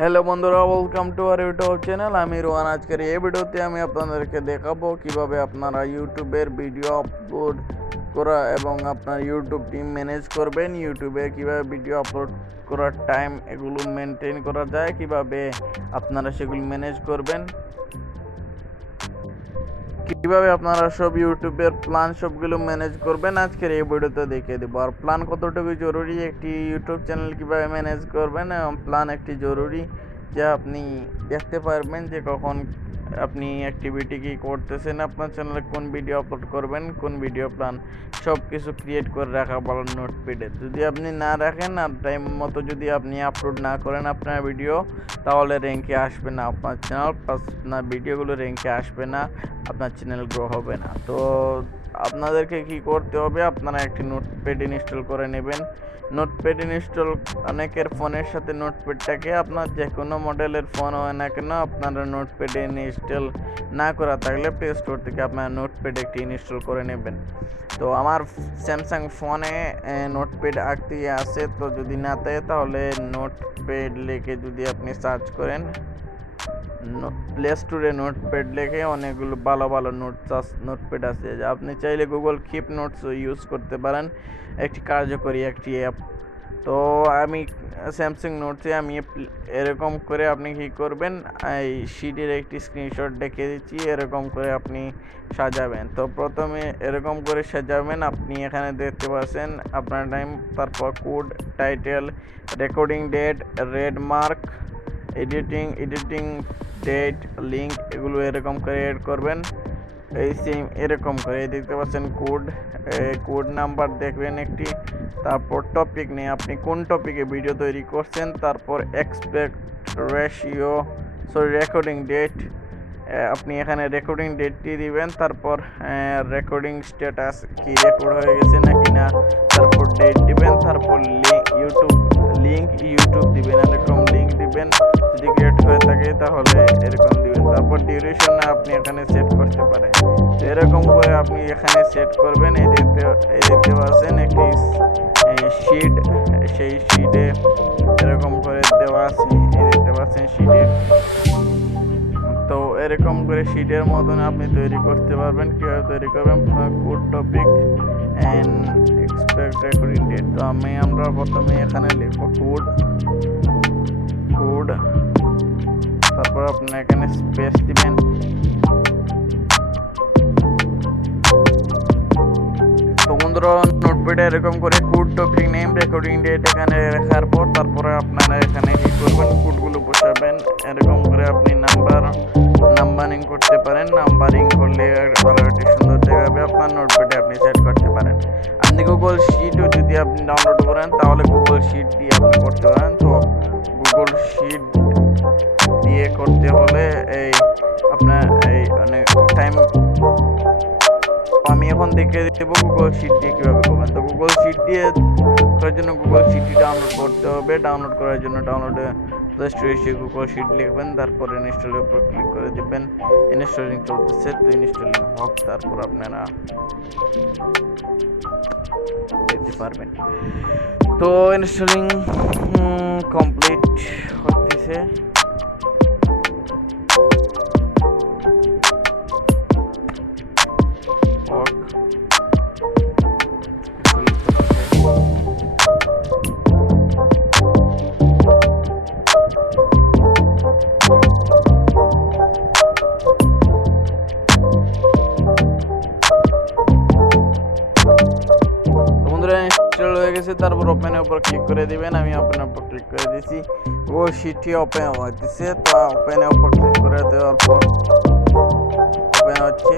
Hello বন্ধুরা, welcome to our YouTube channel AmiRuhan। আজকের এই ভিডিওতে আমি আপনাদেরকে দেখাবো কিভাবে আপনারা ইউটিউবের ভিডিও আপলোড করা এবং আপনার ইউটিউব টিম ম্যানেজ করবেন, ইউটিউবে কিভাবে ভিডিও আপলোড করার টাইম এগুলো মেনটেন করা যায়, কিভাবে আপনারা সেগুলো ম্যানেজ করবেন, কিভাবে আপনারা সব ইউটিউবের প্ল্যান সবগুলো ম্যানেজ করবেন আজকের এই ভিডিওতে দেখিয়ে দেবো। আর প্ল্যান কতটুকু জরুরি, একটি ইউটিউব চ্যানেল কিভাবে ম্যানেজ করবেন এবং প্ল্যান একটি জরুরি যা আপনি দেখতে পারবেন যে কখন আপনি অ্যাক্টিভিটি কী করতেছেন, আপনার চ্যানেলে কোন ভিডিও আপলোড করবেন, কোন ভিডিও প্ল্যান সব কিছু ক্রিয়েট করে রাখা ভালো নোটপ্যাডে। যদি আপনি না রাখেন আর টাইম মতো যদি আপনি আপলোড না করেন আপনার ভিডিও, তাহলে র্যাঙ্কে আসবে না আপনার চ্যানেল, প্লাস আপনার ভিডিওগুলো র্যাঙ্কে আসবে না, আপনার চ্যানেল গ্রো হবে না। তো আপনাদেরকে কি করতে হবে, আপনারা একটি নোটপ্যাড ইনস্টল করে নেবেন। নোটপ্যাড ইনস্টল, অনেকের ফোনের সাথে নোটপ্যাডটাকে, আপনার যে কোনো মডেলের ফোন হয় না কেন, আপনারা নোটপ্যাড ইনস্টল না করা থাকলে প্লে স্টোর থেকে আপনারা নোটপ্যাড একটি ইনস্টল করে নেবেন। তো আমার স্যামসাং ফোনে নোটপ্যাড আঁকতেই আছে, তো যদি না থাকে তাহলে নোটপ্যাড লিখে যদি আপনি সার্চ করেন, প্লে স্টোরে নোটপ্যাড লিখে অনেকগুলো ভালো ভালো নোটপ্যাড আছে, আপনি চাইলে গুগল কিপ নোটসও ইউজ করতে পারেন, একটি কার্যকরী একটি অ্যাপ। তো আমি স্যামসাং নোটসে আমি এরকম করে আপনি কী করবেন, এই শিটের একটি স্ক্রিনশট দেখিয়ে দিচ্ছি, এরকম করে আপনি সাজাবেন। তো প্রথমে এরকম করে সাজাবেন, আপনি এখানে দেখতে পাচ্ছেন আপনার টাইম, তারপর code, title, recording date, red mark, editing date, link, এগুলো এরকম করে এড করবেন। এই সেম এরকম করে দেখতে পাচ্ছেন কোড নাম্বার দেখবেন একটি, তারপর টপিক নিয়ে আপনি কোন টপিকে ভিডিও তৈরি করছেন, তারপর রেকর্ডিং ডেট, আপনি এখানে রেকর্ডিং ডেটটি দিবেন, তারপর রেকর্ডিং স্ট্যাটাস কি রেকর্ড হয়ে গেছে নাকি না, তারপর ডেট দিবেন, তারপর লিঙ্ক ইউটিউব দিবেন, এরকম লিঙ্ক দিবেন, যদি ক্রিয়েট হয়ে থাকে তাহলে এরকম দিবেন, তারপর ডিউরেশন আপনি এখানে সেট করতে পারেন। তো এরকম করে আপনি এখানে সেট করবেন। এই দেখতে পাচ্ছেন একটি শিট, সেই শিটে এরকম করে দেওয়া আছে, এই দেখতে পাচ্ছেন শিটে। তো এরকম করে শিটের মতন আপনি তৈরি করতে পারবেন। কীভাবে তৈরি করবেন, code, topic and expect recording date. তো আমরা প্রথমে এখানে লিখব কোড, তারপর আপনি এখানে স্পেস দিবেন। তো বন্ধুরা, নোটপ্যাডে এরকম করে code, topic, name, recording date এখানে রাখার পর তারপরে আপনারা এখানে কি করবেন, কোডগুলো বসাবেন। এরকম করে আপনি নাম্বারিং করতে পারেন, নাম্বারিং করলে ভালো একটি সুন্দর দেখাবে আপনার নোটপ্যাডে, আপনি সেট করতে পারেন। আপনি গুগল শিটও যদি আপনি ডাউনলোড করেন তাহলে গুগল শিট দিয়ে আপনি করতে পারেন। তো গুগল শিট দিয়ে করতে হলে আপনার অনেক টাইম, আমি এখন দেখে দেবো গুগল শিট দিয়ে কীভাবে করবেন। তো গুগল শিট দিয়ে করার জন্য গুগল শিটটি ডাউনলোড করতে হবে। ডাউনলোড করার জন্য প্লে স্টোরে এসে গুগল শিট লিখবেন, তারপর ইনস্টলের উপর ক্লিক করে দেবেন। ইনস্টলিং চলতেছে, তো ইনস্টলিং হোক, তারপর আপনারা দেখতে পারবেন। তো ইনস্টলিং কমপ্লিট হতেছে। ইনস্টল হয়ে গেছে, তারপর ওপেনের উপর ক্লিক করে দিবেন। আমি ওপেনের উপর ক্লিক করে দিয়েছি, ও শিটটি ওপেন হচ্ছে। তো ওপেনের উপর ক্লিক করে দেওয়ার পর ওপেন হচ্ছে।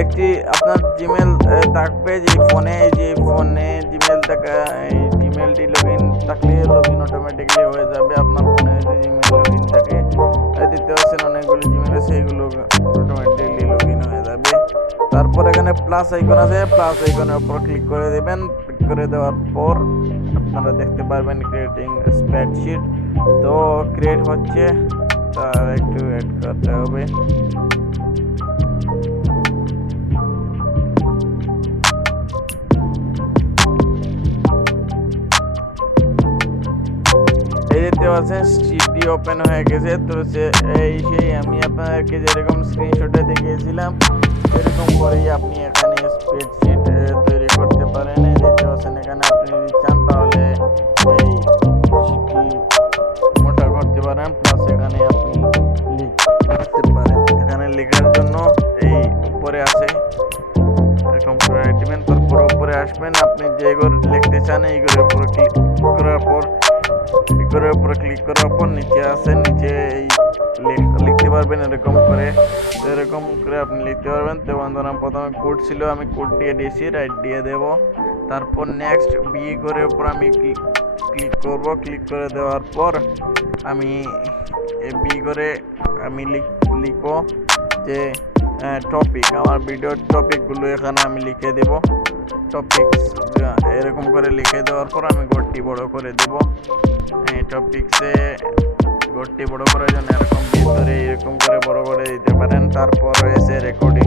একটি আপনার জিমেল থাকবে, যে ফোনে জিমেল থাকা, এই জিমেলটি লগইন থাকলে লগইন অটোমেটিকলি হয়ে যাবে। আপনার ফোনে যদি জিমেল লগইন থাকে, দেখতে পাচ্ছেন অনেকগুলো জিমেল আছে, এগুলো অটোমেটিকলি লগইন হয়ে যাবে। তারপর এখানে প্লাস আইকন আছে, প্লাস আইকনের উপর ক্লিক করে দেবেন। ক্লিক করে দেওয়ার পর আপনারা দেখতে পারবেন ক্রিয়েটিং স্প্রেডশিট। তো ক্রিয়েট হচ্ছে, তার একটু অ্যাড করতে হবে। এই দেখতে পাচ্ছেন শিটটি ওপেন হয়ে গেছে। তো সেই আমি আপনাদেরকে যেরকম স্ক্রিনশটে দেখিয়েছিলাম সেরকম করেই আপনি এখানে স্প্রেডশিট তৈরি করতে পারেন। এই দেখতে পাচ্ছেন এখানে আপনি যদি চান তাহলে এই শিটটি মোটা করতে পারেন, প্লাস এখানে আপনি লিখতে পারেন। এখানে লেখার জন্য এই উপরে আছে এরকম করে দিবেন, তারপর উপরে আসবেন, আপনি যেগুলো লিখতে চান এইগুলোর উপরে ক্লিক করার পর নিচে আসেন, নিচে এই লিখতে পারবেন এরকম করে আপনি লিখতে পারবেন। তো বন্ধুরা প্রথমে কোড ছিল, আমি কোড দিয়ে দিয়েছি, রাইট দিয়ে দেব, তারপর নেক্সট বি করে উপর আমি ক্লিক করব। ক্লিক করে দেওয়ার পর আমি বি করে আমি লিখবো যে টপিক, আমার ভিডিওর টপিকগুলো এখানে আমি লিখে দেব। টপিকস এরকম করে লিখে দেওয়ার পর আমি গড়টি বড় করে দেব। টপিকসে গড়টি বড় করার জন্য এরকম ভিতরে এরকম করে বড় করে দিতে পারেন। তারপর রয়েছে রেকর্ডিং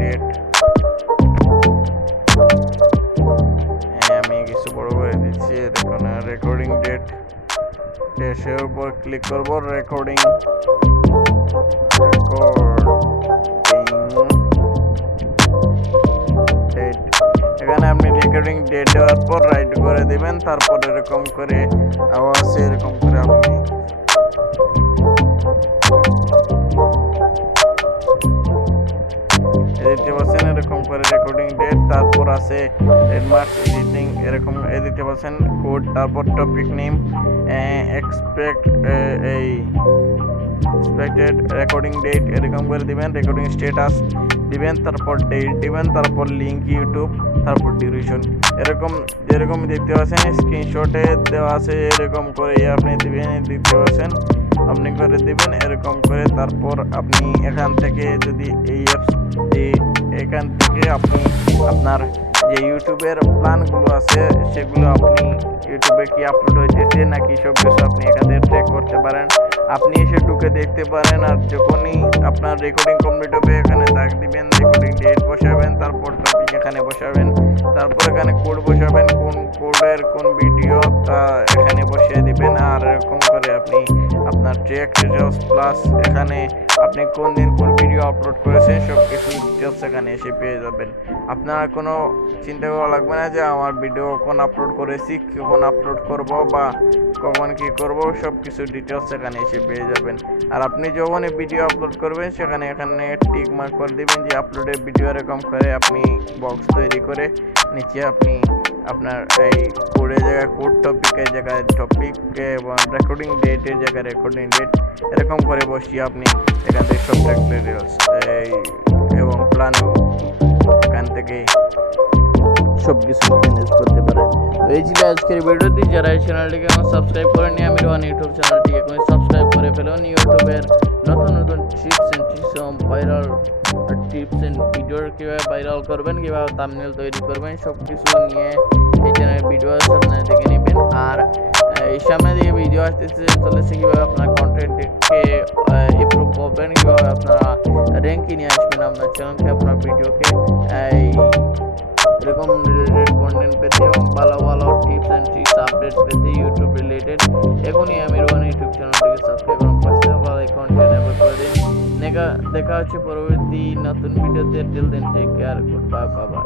ডেট আমি কিছু বড় করে দিচ্ছি। দেখুন রেকর্ডিং ডেট এর উপর ক্লিক করব, রেকর্ডিং ডেট, এখানে আপনি রেকর্ডিং ডেট দেওয়ার পর রাইট করে দিবেন। তারপর এরকম করে আওয়াজ এরকম করে আপনি দেখতে পাচ্ছেন এরকম করে রেকর্ডিং ডেট, তারপর আছে ট্রেডমার্ক এডিটিং এরকম দিতে পাচ্ছেন কোড, তারপর topic name expected recording date এরকম করে দিবেন, রেকর্ডিং স্ট্যাটাস দিবেন, তারপর ডেট দিবেন, তারপর লিঙ্ক ইউটিউব, তারপর ডিউরেশন এরকম যেরকম দেখতে পাচ্ছেন স্ক্রিনশটে দেওয়া আছে এরকম করে আপনি দিবেন। দেখতে পাচ্ছেন আপনি করে দিবেন এরকম করে। তারপর আপনি এখান থেকে যদি এখান থেকে আপনি আপনার যে ইউটিউবের প্ল্যানগুলো আছে সেগুলো আপনি ইউটিউবে কি আপলোড হয়েছে নাকি সব কিছু আপনি এখানে ট্র্যাক করতে পারেন। আপনি এসে ঢুকে দেখতে পারেন, আর যখনই আপনার রেকর্ডিং কমপ্লিট হবে এখানে দাগ দিবেন, রেকর্ডিং ডেট বসাবেন, তারপর টপিক এখানে বসাবেন, তারপর এখানে কোড বসাবেন, কোন কোডের কোন ভিডিও তা এখানে বসিয়ে দিবেন। আর এরকম করে আপনি আপনার ট্র্যাক ডিটেলস প্লাস এখানে আপনি কোন দিন কোন ভিডিও আপলোড করেছেন সব কিছু ডিটেলস এখানে এসে পেয়ে যাবেন। আপনার কোনো চিন্তা করা লাগবে না যে আমার ভিডিও কখন আপলোড করেছি, কখন আপলোড করব বা কখন কি করব, সব কিছু ডিটেলস এখানে এসে পেয়ে যাবেন। আর আপনি যখন ভিডিও আপলোড করবেন সেখানে এখানে টিক মার্ক করে দিবেন যে আপলোডের ভিডিও এরকম করে আপনি বক্স তৈরি করে নিচে আপনি আপনার এই কোডের জায়গায় কোড, টপিকের জায়গায় টপিক এবং রেকর্ডিং ডেটের জায়গায় রেকর্ডিং ডেট এরকম করে বসিয়ে আপনি এখান থেকে সব ডিটেলস এবং প্ল্যান এখান থেকে সব কিছু ম্যানেজ করতে পারেন। তো এই ছিল আজকের ভিডিওটি। যারা এই চ্যানেলটিকে এখন সাবস্ক্রাইব করেনি AmiRuhan ইউটিউব চ্যানেলটি এখন সাবস্ক্রাইব করে ফেলুন। ইউটিউবের নতুন টিপস এন্ড ট্রিক্স এবং ভাইরাল টিপস এন্ড ভিডিও কীভাবে ভাইরাল করবেন, কীভাবে থাম্বনেল তৈরি করবেন সব কিছু নিয়ে এই চ্যানেলের ভিডিও আছে, আপনারা দেখে নেবেন। আর এই সামনে দিকে ভিডিও আসতেছে চলেছে কীভাবে আপনার কন্টেন্টকে ইমপ্রুভ করবেন, কীভাবে আপনারা র্যাঙ্কে নিয়ে আসবেন আপনার চ্যানেলকে, আপনার ভিডিওকে এরকম রিলেটেড কন্টেন্ট পেতে এবং ভালো ভালো টিপস এন্ড ট্রিক্স আপডেট পেতে ইউটিউব রিলেটেড এখনই AmiRuhan ইউটিউব চ্যানেলটিকে সাবস্ক্রাইব এবং পাশে থাকা আইকনটি এনেবল করে দিন। দেখা হচ্ছে পরবর্তী নতুন ভিডিওতে। Till then take care, good bye, by.